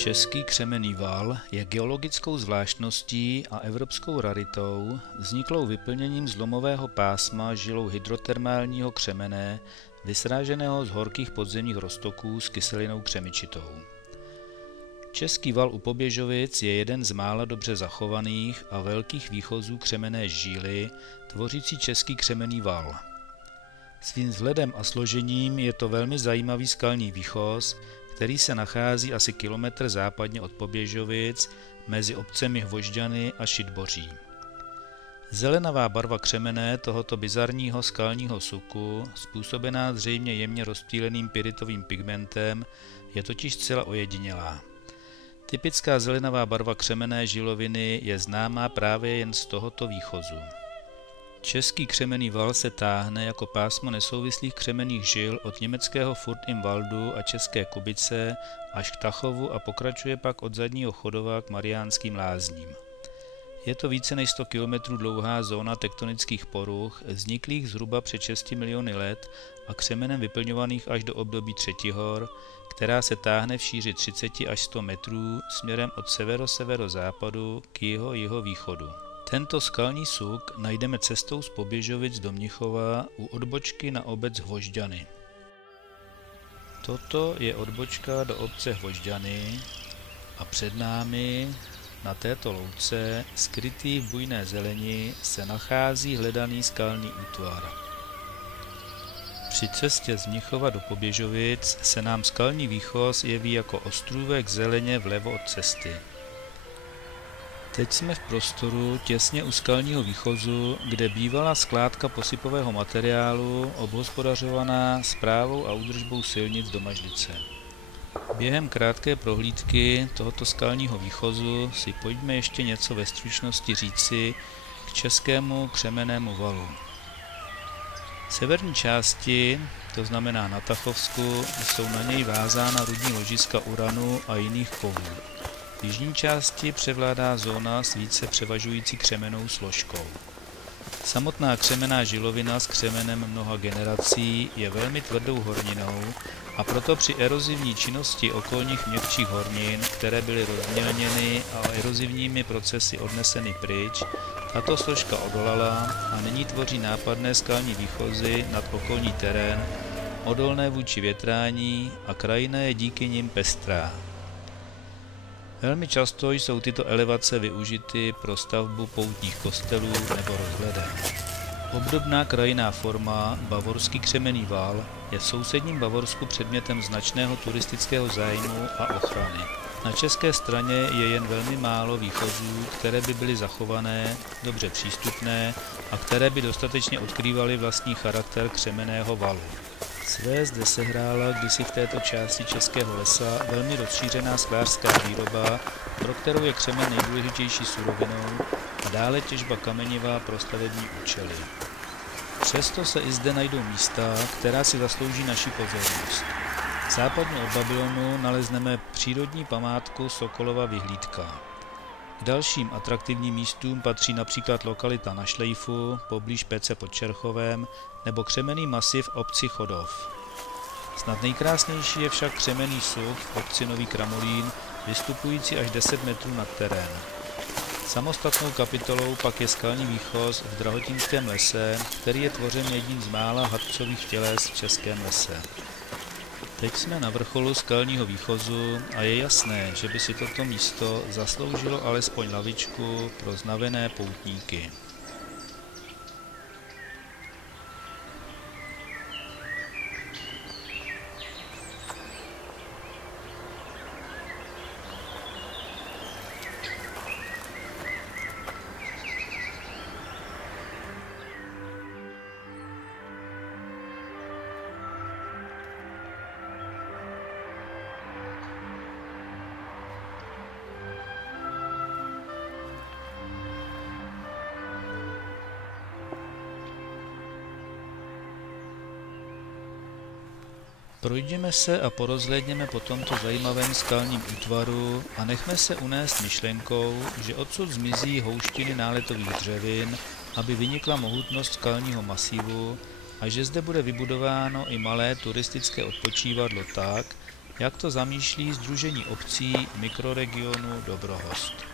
Český křemenný val je geologickou zvláštností a evropskou raritou vzniklou vyplněním zlomového pásma žilou hydrotermálního křemene vysráženého z horkých podzemních roztoků s kyselinou křemičitou. Český val u Poběžovic je jeden z mála dobře zachovaných a velkých výchozů křemenné žíly tvořící Český křemenný val. Svým vzhledem a složením je to velmi zajímavý skalní výchoz, který se nachází asi kilometr západně od Poběžovic mezi obcemi Hvožďany a Šitboří. Zelenavá barva křemene tohoto bizarního skalního suku, způsobená zřejmě jemně rozptýleným pyritovým pigmentem, je totiž zcela ojedinělá. Typická zelenavá barva křemenné žiloviny je známá právě jen z tohoto výchozu. Český křemenný val se táhne jako pásmo nesouvislých křemenných žil od německého Furt im Waldu a České Kubice až k Tachovu a pokračuje pak od Zadního Chodova k Mariánským Lázním. Je to více než 100 km dlouhá zóna tektonických poruch, vzniklých zhruba před 6 miliony let a křemenem vyplňovaných až do období Třetihor, která se táhne v šíři 30 až 100 metrů směrem od severo-severozápadu k jihovýchodu. Tento skalní suk najdeme cestou z Poběžovic do Mnichova u odbočky na obec Hvožďany. Toto je odbočka do obce Hvožďany a před námi na této louce, skrytý v bujné zeleni, se nachází hledaný skalní útvar. Při cestě z Mnichova do Poběžovic se nám skalní výchoz jeví jako ostrůvek zeleně vlevo od cesty. Teď jsme v prostoru těsně u skalního výchozu, kde bývala skládka posypového materiálu obhospodařovaná správou a údržbou silnic do Mažlice. Během krátké prohlídky tohoto skalního výchozu si pojďme ještě něco ve stručnosti říci k Českému křemennému valu. V severní části, to znamená na Tachovsku, jsou na něj vázána rudní ložiska uranu a jiných kovů. V jižní části převládá zóna s více převažující křemennou složkou. Samotná křemenná žilovina s křemenem mnoha generací je velmi tvrdou horninou a proto při erozivní činnosti okolních měkčích hornin, které byly rozmělněny a erozivními procesy odneseny pryč, tato složka odolala a nyní tvoří nápadné skalní výchozy nad okolní terén, odolné vůči větrání a krajina je díky nim pestrá. Velmi často jsou tyto elevace využity pro stavbu poutních kostelů nebo rozhledem. Obdobná krajinná forma, bavorský křemenný val, je v sousedním Bavorsku předmětem značného turistického zájmu a ochrany. Na české straně je jen velmi málo výchozů, které by byly zachované, dobře přístupné a které by dostatečně odkrývaly vlastní charakter křemenného valu. Své zde sehrála kdysi v této části Českého lesa velmi rozšířená sklářská výroba, pro kterou je křemen nejdůležitější surovinou a dále těžba kameniva pro stavební účely. Přesto se i zde najdou místa, která si zaslouží naši pozornost. Západně od Babylonu nalezneme přírodní památku Sokolova vyhlídka. K dalším atraktivním místům patří například lokalita Na Šlejfu, poblíž Pece pod Čerchovem, nebo křemenný masiv obci Chodov. Snad nejkrásnější je však křemenný suk v obci Nový Kramolín, vystupující až 10 metrů nad terén. Samostatnou kapitolou pak je skalní výchoz v Drahotinském lese, který je tvořen jedním z mála hadcových těles v Českém lese. Teď jsme na vrcholu skalního výchozu a je jasné, že by si toto místo zasloužilo alespoň lavičku pro znavené poutníky. Projděme se a porozhlédněme po tomto zajímavém skalním útvaru a nechme se unést myšlenkou, že odsud zmizí houštiny náletových dřevin, aby vynikla mohutnost skalního masivu, a že zde bude vybudováno i malé turistické odpočívadlo tak, jak to zamýšlí Sdružení obcí mikroregionu Dobrohost.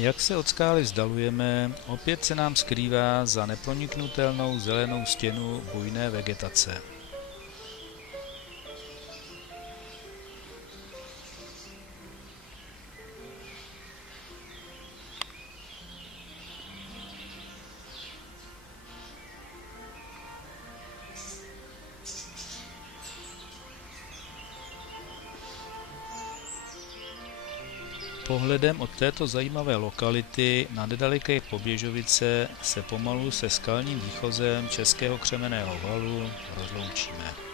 Jak se od skály vzdalujeme, opět se nám skrývá za neproniknutelnou zelenou stěnu bujné vegetace. Pohledem od této zajímavé lokality na nedaleké Poběžovice se pomalu se skalním výchozem Českého křemenného valu rozloučíme.